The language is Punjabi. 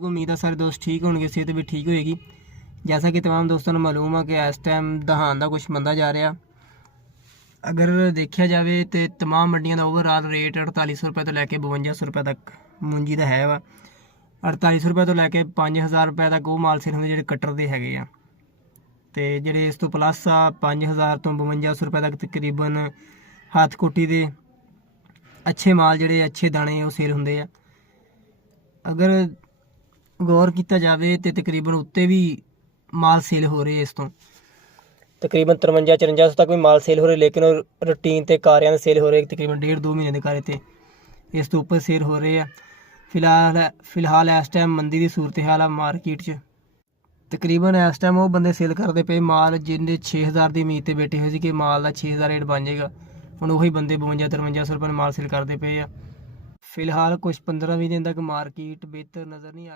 उम्मीद है सारे दोस्त ठीक होंगे, सेहत भी ठीक होएगी। जैसा कि तमाम दोस्तों ਨੂੰ ਮਾਲੂਮ ਆ ਕਿ ਇਸ ਟਾਈਮ ਦਹਾਨ ਦਾ ਕੁਝ ਮੰਦਾ ਜਾ ਰਿਹਾ। ਅਗਰ ਦੇਖਿਆ ਜਾਵੇ ਤੇ तमाम ਮੰਡੀਆਂ ਦਾ ਓਵਰਆਲ ਰੇਟ 4800 ਰੁਪਏ ਤੋਂ ਲੈ ਕੇ 5200 ਰੁਪਏ ਤੱਕ ਮੂੰਜੀ ਦਾ ਹੈ ਵਾ। 4800 ਰੁਪਏ ਤੋਂ ਲੈ ਕੇ 5000 ਰੁਪਏ ਤੱਕ ਉਹ ਮਾਲ ਸਿਰ ਹੁੰਦੇ ਜਿਹੜੇ ਕਟਰ ਦੇ ਹੈਗੇ ਆ, ਤੇ ਜਿਹੜੇ ਇਸ ਤੋਂ ਪਲੱਸ ਆ 5000 ਤੋਂ 5200 ਰੁਪਏ ਤੱਕ ਤਕਰੀਬਨ ਹੱਥ ਕੋਟੀ ਦੇ ਅੱਛੇ ਮਾਲ ਜਿਹੜੇ ਅੱਛੇ ਦਾਣੇ ਉਹ ਸੇਲ ਹੁੰਦੇ ਆ। ਅਗਰ ਗੌਰ ਕੀਤਾ ਜਾਵੇ ਤੇ ਤਕਰੀਬਨ ਉੱਤੇ ਵੀ ਮਾਲ ਸੇਲ ਹੋ ਰਹੇ ਇਸ ਤੋਂ ਤਕਰੀਬਨ 53-5400 ਤੱਕ ਵੀ ਮਾਲ ਸੇਲ ਹੋ ਰਹੇ, ਲੇਕਿਨ ਰੂਟੀਨ ਤੇ ਕਾਰਿਆਂ ਦੇ ਸੇਲ ਹੋ ਰਹੇ ਤਕਰੀਬਨ 1.5-2 ਮਹੀਨੇ ਦੇ ਕਾਰੇ ਤੇ ਇਸ ਤੋਂ ਉੱਪਰ ਸੇਲ ਹੋ ਰਹੇ ਆ। ਫਿਲਹਾਲ ਇਸ ਟਾਈਮ ਮੰਦੀ ਦੀ ਸੂਰਤ ਹਾਲ ਆ ਮਾਰਕੀਟ 'ਚ। ਤਕਰੀਬਨ ਇਸ ਟਾਈਮ ਉਹ ਬੰਦੇ ਸੇਲ ਕਰਦੇ ਪਏ ਮਾਲ ਜਿਹਦੇ 6000 ਦੀ ਉਮੀਦ ਤੇ ਬੈਠੇ ਹੋਏ ਸੀ ਕਿ ਮਾਲ ਦਾ 6000 ਰੇਟ ਬਣ ਜਾਏਗਾ। ਹੁਣ ਉਹੀ ਬੰਦੇ 52-5300 ਰੁਪਏ ਮਾਲ ਸੇਲ ਕਰਦੇ ਪਏ ਆ। ਫਿਲਹਾਲ ਕੁਝ 15-20 ਦਿਨ ਤੱਕ ਮਾਰਕੀਟ ਬਿਹਤਰ ਨਜ਼ਰ ਨਹੀਂ ਆ